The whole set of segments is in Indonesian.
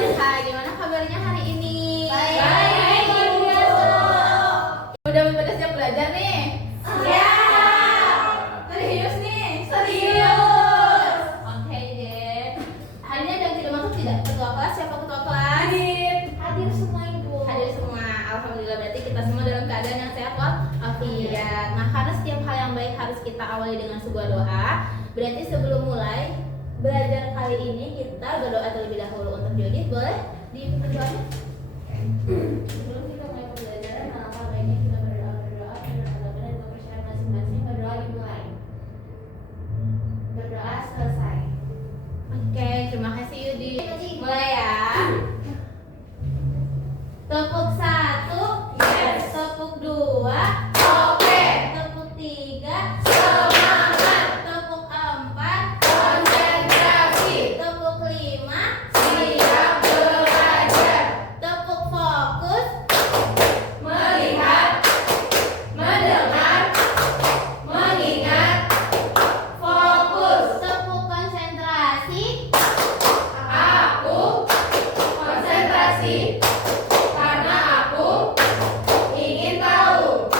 Hai, gimana kabarnya hari ini? Baik, Ibu. Udah pada siap belajar nih? Siap. Serius nih? Serius. Oke deh. Hari ini ada yang tidak masuk tidak? Ketua kelas, siapa ketua kelas? Hadir semua, Ibu. Hadir semua. Alhamdulillah, berarti kita semua dalam keadaan yang sehat walafiat. Nah, karena setiap hal yang baik harus kita awali dengan sebuah doa. Berarti sebelum mulai belajar kali ini kita berdoa terlebih dahulu. Untuk Judit, boleh diikuti doanya? Sebelum kita mulai pembelajaran, alangkah baiknya kita berdoa dan mempersiapkan masing-masing. Berdoa dimulai. Berdoa selesai. Oke, terima kasih Yudi. Mulai ya. Tepuk 1, Yes. tepuk 2, Oke. tepuk 3, Semangat. tepuk 4, Konsentrasi. tepuk 5, Siap belajar. tepuk fokus, Melihat. Mendengar. Mengingat. Fokus. tepuk konsentrasi, Aku konsentrasi karena aku ingin tahu.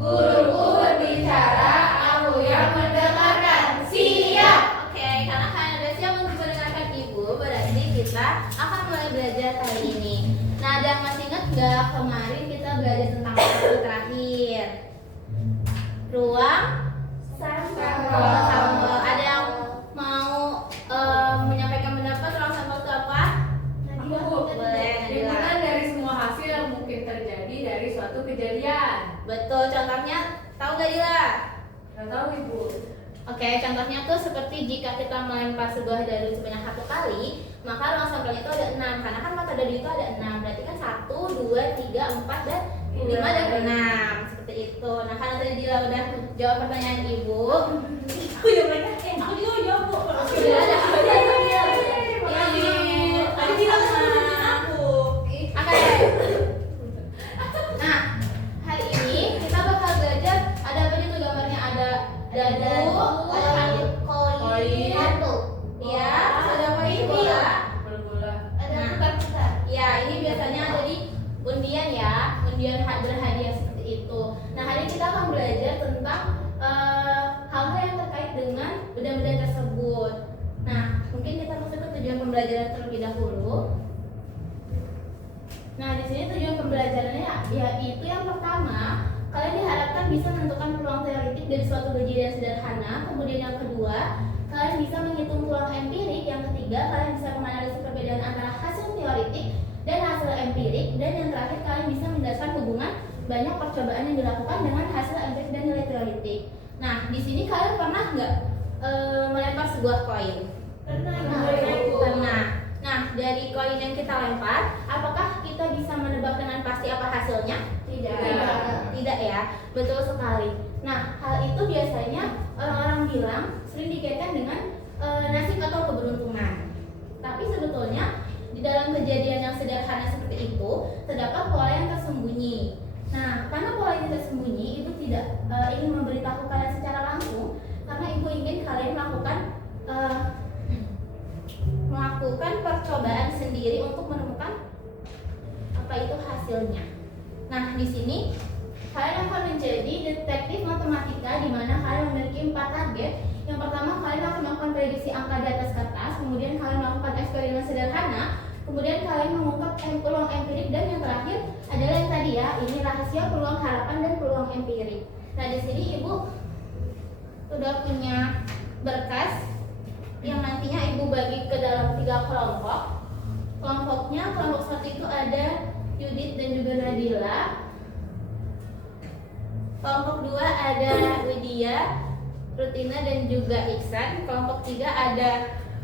Guruku berbicara, aku yang mendengarkan. Siap. Oke, karena kalian udah siap untuk mendengarkan ibu, berarti kita akan mulai belajar kali ini. Nah, ada yang masih ingat nggak kemarin kita belajar tentang apa terakhir? Ruang sampel. Ada yang mau menyampaikan pendapat ruang sampel itu apa? Boleh, Nadila. Dimana dari semua hasil yang mungkin terjadi dari suatu kejadian. Betul, contohnya tahu nggak Dila? Nggak tahu, Ibu. Oke, contohnya tuh seperti jika kita melempar sebuah dadu sebanyak 1 kali, maka ruang sampel itu ada 6. Karena kan mata dadu itu ada 6. Berarti kan 1, 2, 3, 4, dan 5 dan 6. Seperti itu. Nah, karena tadi Dila udah jawab pertanyaan ibu, aku juga jawab bu. Sudah ada tadi Dila sama aku. Oke. Nah, hari ini kita bakal belajar ada apa aja tuh gambarnya, ada dadu, ada koin, ya, ada koin bola. Bola-bola. Ya, ini biasanya ada di undian ya, undian berhadiah seperti itu. Nah, hari ini kita akan belajar tentang hal-hal yang terkait dengan benda-benda tersebut. Nah, mungkin kita masuk ke tujuan pembelajaran terlebih dahulu. Nah, di sini tujuan pembelajarannya yaitu yang pertama, kalian diharapkan bisa menentukan peluang teoritik dari suatu kejadian sederhana. Kemudian yang kedua, kalian bisa menghitung peluang empirik. Yang ketiga, kalian bisa menganalisis perbedaan antara hasil teoritik dan hasil empirik. Dan yang terakhir, kalian bisa menjelaskan hubungan banyak percobaan yang dilakukan dengan hasil empirik dan nilai teoritik. Nah, di sini kalian pernah nggak melempar sebuah koin? Pernah. Nah, dari koin yang kita lempar, apakah kita bisa menebak dengan pasti apa hasilnya? Tidak ya, betul sekali. Nah, hal itu biasanya orang-orang bilang sering dikaitkan dengan nasib atau keberuntungan. Tapi sebetulnya di dalam kejadian yang sederhana seperti itu terdapat pola yang tersembunyi. Nah, karena pola ini tersembunyi, ibu tidak ingin memberitahu kalian secara langsung, karena ibu ingin kalian melakukan percobaan sendiri untuk menemukan apa itu hasilnya. Nah, di sini kalian akan menjadi detektif matematika di mana kalian memiliki 4 target. Yang pertama, kalian akan melakukan prediksi angka di atas kertas, kemudian kalian melakukan eksperimen sederhana, kemudian kalian mengungkap peluang empirik, dan yang terakhir adalah yang tadi ya, ini rahasia peluang harapan dan peluang empirik. Nah, di sini ibu sudah punya berkas yang nantinya ibu bagi ke dalam 3 kelompok. Kelompoknya, kelompok 1 itu ada Yudit dan juga Nadila. Kelompok 2 ada Widya, Rutina dan juga Iksan. Kelompok 3 ada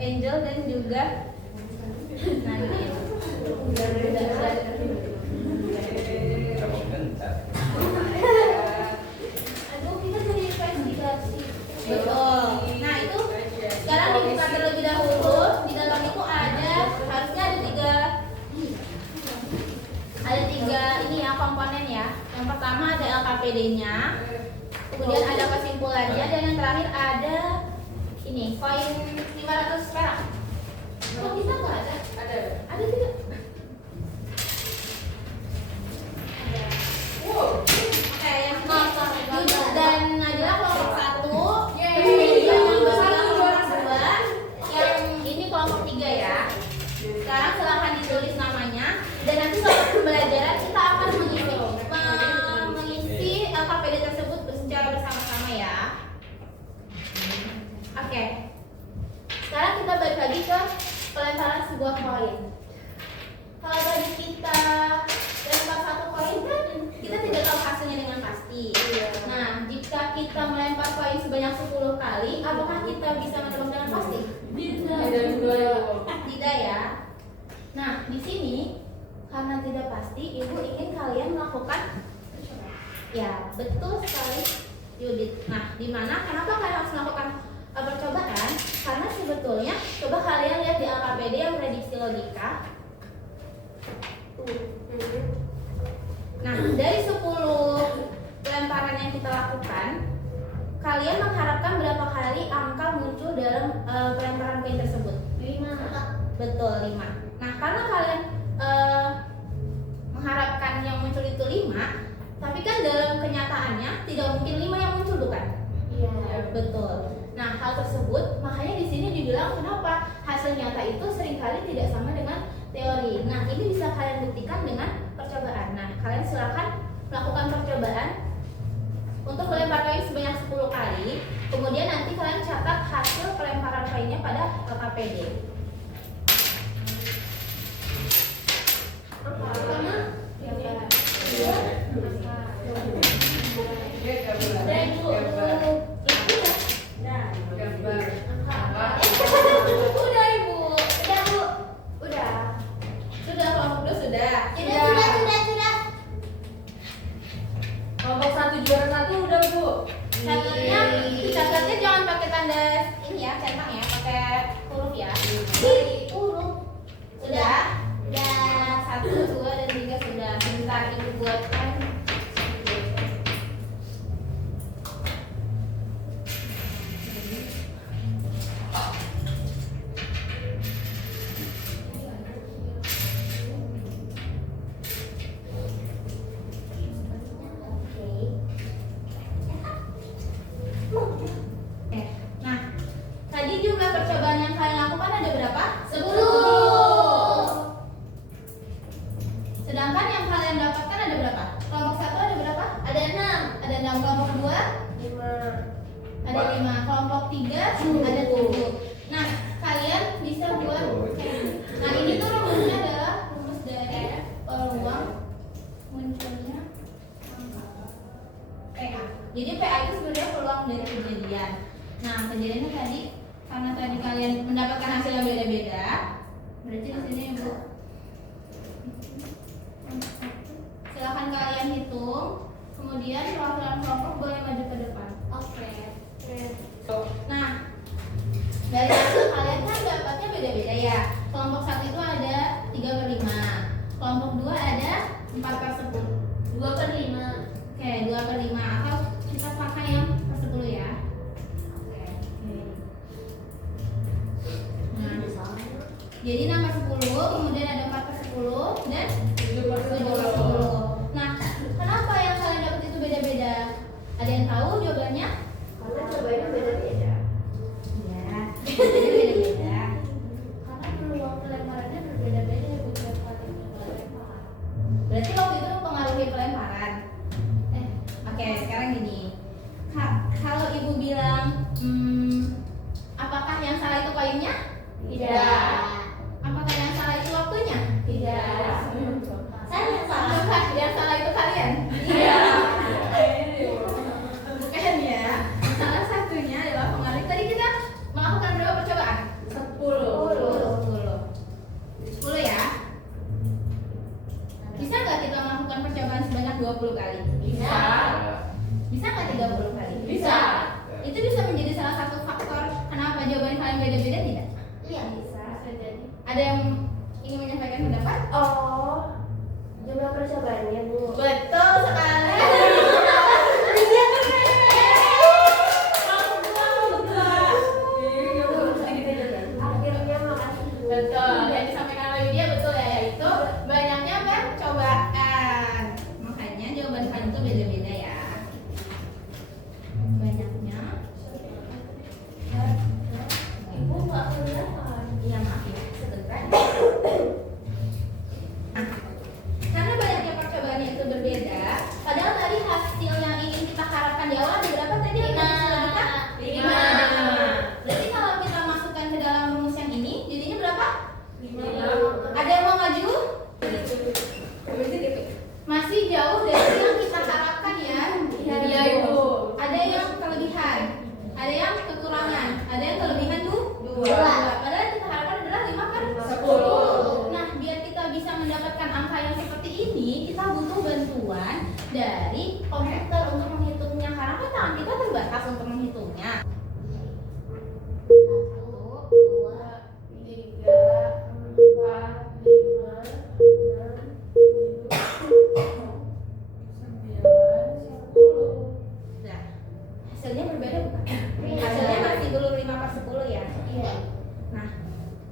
Angel dan juga Nadine. Aduh, kita jadi investigasi. Betul. Nah, itu sekarang dibuka terlebih dahulu. Di dalam itu harusnya ada tiga ini ya, komponen ya. Yang pertama ada LKPD-nya, kemudian ada kesimpulannya, dan yang terakhir ada ini koin 500 perak. Kok bisa nggak ada? Ada ke pelemparan sebuah koin. Kalau tadi kita lempar satu koin kan kita tidak tahu hasilnya dengan pasti. Nah, jika kita melempar koin sebanyak 10 kali, apakah kita bisa menebak dengan pasti? Tidak ya. Nah, di sini karena tidak pasti, Ibu ingin kalian melakukan ya, betul sekali Yudit. Nah, di mana kenapa kalian harus melakukan percobaan? Karena sebetulnya coba kalian lihat di LKPD yang prediksi logika. Nah, dari 10 pelemparan yang kita lakukan, kalian mengharapkan berapa kali angka muncul dalam pelemparan koin tersebut? 5. Betul, 5. Nah, karena kalian mengharapkan yang muncul itu 5, tapi kan dalam kenyataannya tidak mungkin 5 yang muncul, bukan? Iya. Betul. Nah, hal tersebut makanya di sini dibilang kenapa hasil nyata itu seringkali tidak sama dengan teori. Nah, ini bisa kalian buktikan dengan percobaan. Nah, kalian silakan melakukan percobaan untuk melempar koin sebanyak 10 kali. Kemudian nanti kalian catat hasil pelemparan koinnya pada LKPD. Pertama, udah Ibu, udah Bu, udah kelompok 2 sudah. Kelompok 1 juara 1 udah Bu. Catatnya jangan pakai tanda ini ya, centang ya, pakai huruf ya. Huruf. Sudah. Udah 1, 2, dan 3 sudah. Bentar Ibu buatkan. Nah, tadi jumlah percobaan yang kalian lakukan ada berapa? 10. Sedangkan yang kalian dapatkan ada berapa? Kelompok 1 ada berapa? Ada 6. Ada 6. Kelompok 2? 5. Ada 5. Kelompok 3 ada 7. Nah, kalian bisa buat kayak gini. Nah, ini tuh rumusnya adalah rumus dari peluang munculnya angka PA. Jadi PA itu sebenarnya peluang dari kejadian. Nah, kejadiannya tadi karena tadi kalian mendapatkan hasil yang beda-beda, berarti di sini Ibu silakan kalian hitung, kemudian perwakilan kelompok boleh maju ke depan. Oke. Nah, dari hasil kalian kan dapatnya beda-beda ya. Kelompok 1 itu ada 3/5, kelompok 2 ada 4/10, 2/5. Oke, 2/5 atau kita pakai yang per 10 ya. Oke. Nah, jadi 6/10, kemudian ada 4/10 dan 7/10. Nah, kenapa yang kalian dapat itu beda-beda? Ada yang tahu jawabannya? Karena jawabannya beda-beda. Ya, jawabannya beda-beda. Karena peluang pelemparannya berbeda-beda ya Bu, tiap kali melempar. Berarti waktu itu mempengaruhi pelemparan. Oke, sekarang gini. Kalau Ibu bilang, apakah yang salah itu koinnya? Tidak. Apakah yang salah itu waktunya? Tidak. Saya yang salah. Apakah yang salah itu kalian? Iya. Bukan ya. Salah satunya adalah pengaruh. Tadi kita melakukan berapa percobaan? 10 ya. Bisa nggak kita melakukan percobaan sebanyak 20 kali? Bisa. Bisa nggak 30 kali? Bisa. Itu bisa menjadi salah satu faktor kenapa jawaban kalian beda-beda tidak? Iya, bisa. Jadi ada yang ingin menyampaikan pendapat? Oh, jumlah percobaannya Bu. Betul sekali. Akhirnya makasih Bu. Betul, yang disampaikan oleh Widya betul ya, yaitu banyaknya percobaan. Makanya jawaban kalian itu beda-beda ya. Banyaknya. Ibu nggak kelihatan. Iya maaf ya, sebentar. Nah, karena banyaknya percobaannya itu berbeda, padahal tadi hasil yang ingin kita harapkan di awal ada berapa tadi? 5. Berarti kalau kita masukkan ke dalam rumus yang ini, jadinya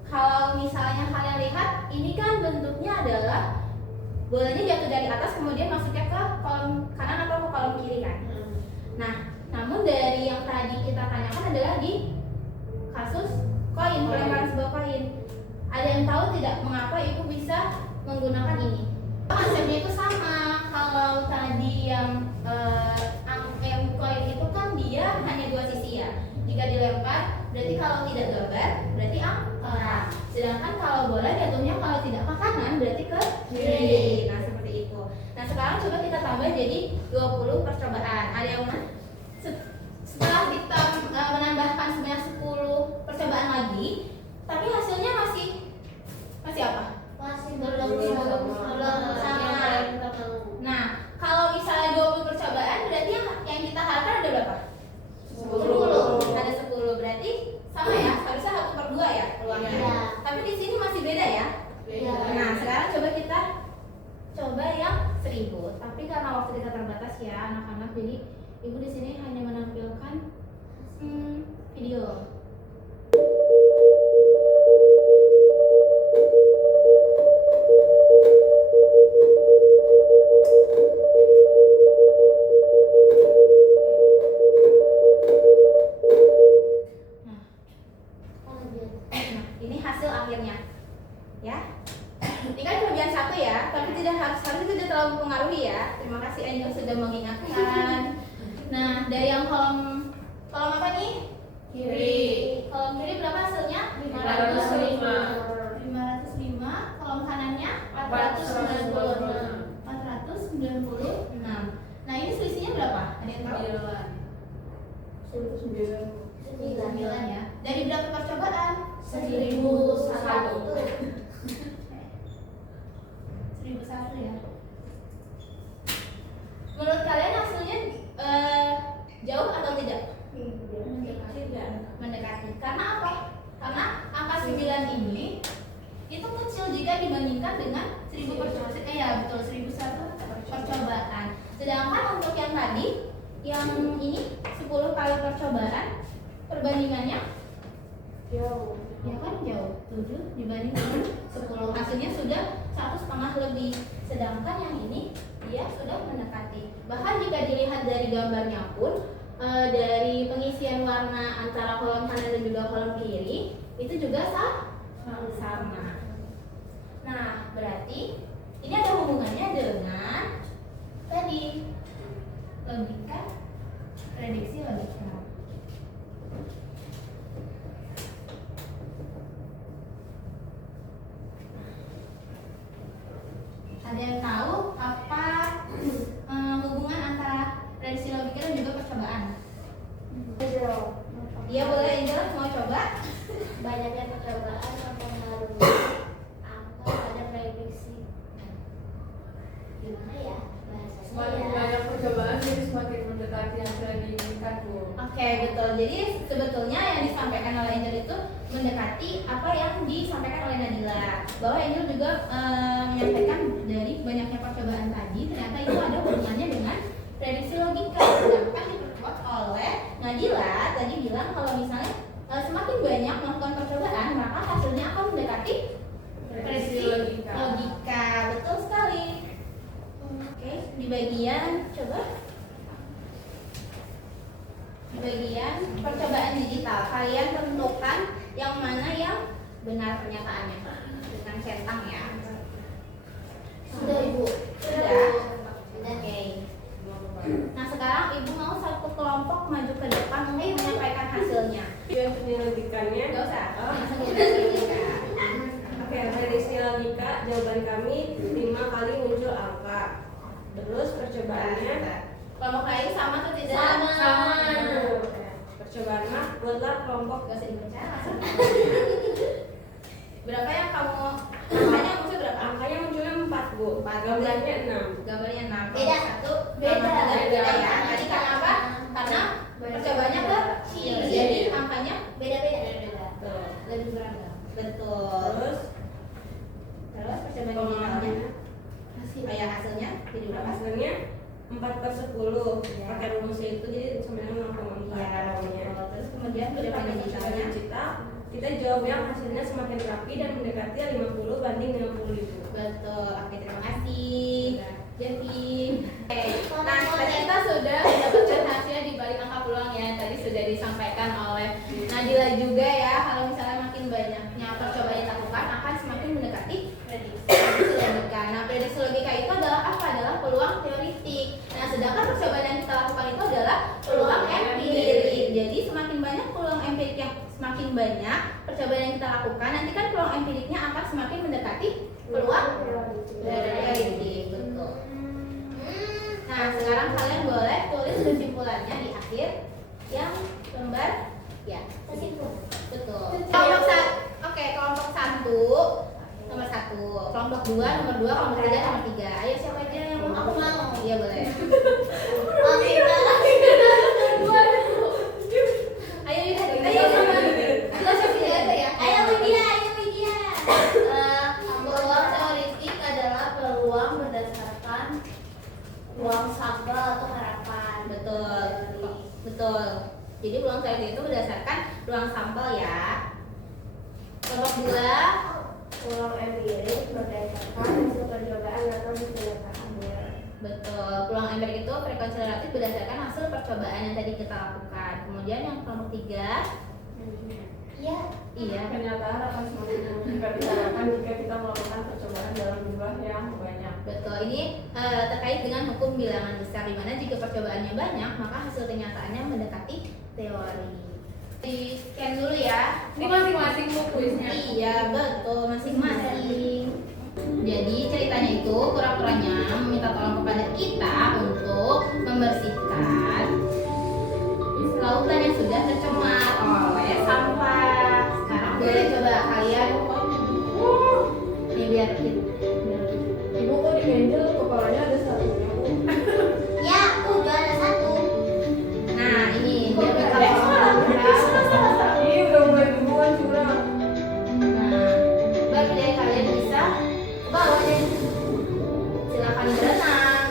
kalau misalnya kalian lihat, ini kan bentuknya adalah bolanya jatuh dari atas kemudian masuknya ke kolom kanan atau ke kolom kiri kan. Nah, namun dari yang tadi kita tanyakan adalah di kasus koin, pelemparan sebuah koin. Ada yang tahu tidak mengapa ibu bisa menggunakan ini? Konsepnya itu sama. Kalau tadi yang koin itu kan dia hanya dua sisi ya. Jika dilempar, berarti kalau tidak gambar, berarti angka. Sedangkan kalau bola jatuhnya kalau tidak ke kanan, berarti ke kiri. Nah, seperti itu. Nah, sekarang coba kita tambah jadi 20 percobaan. Ada yang setelah kita menambahkan sebanyak 10 percobaan lagi, tapi hasilnya masih apa? Masih belum sama. Nah, kalau misalnya 20 percobaan, berarti yang kita harapkan ada berapa? 10. Ada 10, berarti sama ya, harusnya 1/2 ya peluangnya. Iya. Tapi di sini masih beda ya. Iya. Nah, sekarang coba kita coba yang 1000. Tapi karena waktu kita terbatas ya anak-anak, jadi ibu di sini hanya menampilkan video. Ini hasil akhirnya, ya. Ini kan kelebihan satu ya, tapi harusnya tidak terlalu mempengaruhi ya. Terima kasih Angel sudah mengingatkan. Nah, dari yang kolom apa nih? Kiri. Kolom kiri berapa hasilnya? 505. 505. Kolom kanannya 496. 496. Nah, ini selisihnya berapa? Ada yang tahu? 9 ya. Dari berapa percobaan? 1001. 1001 ya. Menurut kalian hasilnya jauh atau tidak? Mendekati. Karena apa? Karena angka 9 ini itu kecil jika dibandingkan dengan 1000 percobaan. Ya betul, 1001 percobaan. Sedangkan untuk yang tadi, yang ini 10 kali percobaan, perbandingannya Jauh. ya kan jauh, 7 dibanding dengan 10, hasilnya sudah 1,5 lebih. Sedangkan yang ini dia sudah mendekati. Bahkan jika dilihat dari gambarnya pun dari pengisian warna antara kolom kanan dan juga kolom kiri itu juga sama. Nah, berarti ini ada hubungannya dengan tadi logika, prediksi logika. Ada yang tahu apa hubungan antara prediksi logika dan juga percobaan? Iya, boleh Angel, mau coba? Banyaknya percobaan mempengaruhi angka pada prediksi. Gimana ya Semakin bahasanya? banyak percobaan jadi semakin mendekati hasil yang diinginkan, Bu. Oke, betul. Jadi sebetulnya yang disampaikan oleh Angel itu mendekati apa yang disampaikan oleh Nadila. Bahwa Angel juga menyampaikan dari banyaknya percobaan tadi, ternyata itu ada hubungannya dengan prediksi logika. Sedangkan diperkuat oleh Nadila tadi bilang kalau misalnya semakin banyak melakukan percobaan, maka hasilnya akan mendekati prediksi logika. Betul sekali. Oke, di bagian coba. Di bagian percobaan digital, kalian tentukan yang mana yang benar pernyataannya dengan centang ya. Sudah Ibu. Sudah. Oke. Nah, sekarang ibu mau satu kelompok maju ke depan untuk menyampaikan hasilnya. Yang penyelidikannya. Gak usah. Langsung kita. Oke, prediksi logika jawaban kami 5 kali muncul angka. Terus percobaannya Kelompok lain sama atau tidak? Sama. percobaan mah buatlah kelompok. Gak usah dibaca. Langsung. Berapa yang kamu? Angkanya muncul berapa? Angkanya munculnya 4, Bu. 4. Gambarnya 6. Gambarnya 6. Beda. Satu. Beda. Beda ya. Tadi karena apa? Karena percobaannya kecil. Jadi angkanya Beda-beda. Betul. lebih beragam. Betul. Terus Terus percobaan digitalnya. Hasilnya jadi berapa? hasilnya 4/10. Ya. Pakai rumusnya itu jadi sebenarnya 0,4 Iya. namanya. Terus kemudian Jadi percobaan pakai percobaan digitalnya. digital kita jawab yang hasilnya semakin rapi dan mendekati 50 banding 50.000. Betul. Oke, terima kasih. Jadi, nah tadi kita sudah mendapatkan hasilnya di balik angka peluang ya. Tadi sudah disampaikan oleh Nadila juga ya. Kalau misalnya makin banyaknya percobaan yang dilakukan akan semakin mendekati prediksi logika. Nah, prediksi logika itu adalah apa? Adalah peluang teoritik. Nah, sedangkan percobaan yang kita lakukan itu adalah peluang empirik. Jadi semakin banyak peluang empirik yang semakin banyak percobaan yang kita lakukan, nanti kan peluang empiriknya akan semakin mendekati peluang teoritik. Betul. Nah, sekarang kalian boleh tulis kesimpulannya di akhir yang lembar ya. Kesimpulan. Betul. Kelompok satu, oke, kelompok satu nomor 1, kelompok 2 nomor 2, kelompok 3 nomor 3. Ayo siapa aja yang mau? Aku mau. Iya boleh. Ayo Peluang teoritik adalah peluang berdasarkan ruang sampel atau harapan. Betul. Betul. Jadi peluang teoritik itu berdasarkan ruang sampel ya. Kelompok 2 Peluang empirik berdasarkan hasil percobaan atau kenyataannya. betul. Peluang empirik itu frekuensi relatif berdasarkan hasil percobaan yang tadi kita lakukan. Kemudian yang kelompok 3 Iya. iya. Kenyataan akan semakin jika diharapkan jika kita melakukan percobaan dalam jumlah yang banyak. Betul, ini terkait dengan hukum bilangan besar, di mana jika percobaannya banyak, maka hasil kenyataannya mendekati teori. Di scan dulu ya. Ini masing-masing bu kuisnya. Iya, betul, masing-masing. Jadi ceritanya itu kura-kuranya meminta tolong kepada kita untuk membersihkan lautan yang sudah tercemar oleh sampah. Sekarang boleh coba kalian ini biar kita. Ibu kok di meja kepalanya ada satunya bu? Ya, udah ada satu. Nah, ini dia minta Eh, tolong kita. Ih udah mulai duluan curang. Nah, bagi dari kalian bisa ke bawah deh. Silakan berenang.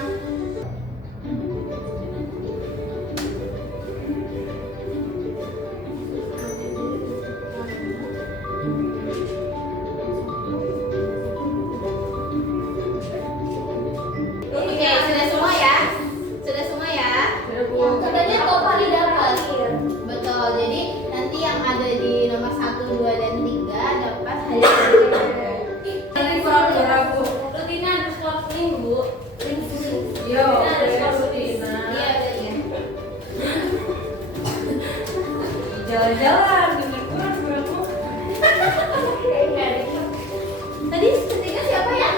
Oke, sudah semua ya? Sudah semua ya? Udah bu. Yang katanya total didapat. Betul, jadi nanti yang ada di nomor 1, 2, dan 3 dapat hadiah. Ini pura-pura bu. Rutinnya harus closing, Bu. Yo, Rutinnya harus oke, closing. Rutina. Iya, iya. Jalan-jalan dengan kurang-kurangmu. Tadi ketiga siapa ya?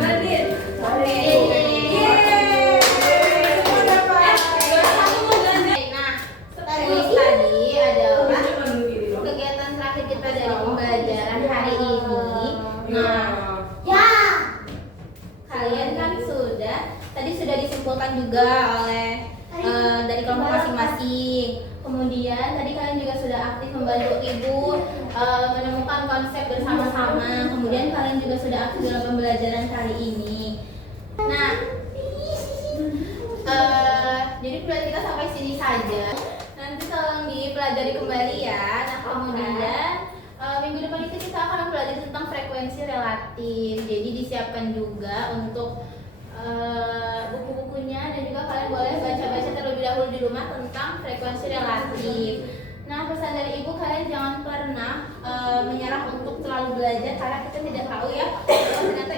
Bandit. Oke. Semua dapat. Nah, tadi adalah Cuma diri dong. kegiatan terakhir kita dari pembelajaran hari ini. Nah, Ya. kalian kan tadi sudah disimpulkan juga oleh dari kelompok masing-masing. Kemudian tadi kalian juga sudah aktif membantu ibu menemukan konsep bersama-sama. Kemudian kalian juga sudah aktif dalam pembelajaran kali ini. Nah, jadi pelajaran kita sampai sini saja. Nanti tolong dipelajari kembali ya. Nah, kemudian minggu depan itu kita akan belajar tentang frekuensi relatif. Jadi disiapkan juga untuk buku-bukunya, dan juga kalian boleh baca-baca terlebih dahulu di rumah tentang frekuensi relatif. Nah, pesan dari ibu, kalian jangan pernah menyerah untuk selalu belajar, karena kita tidak tahu ya bahwa ternyata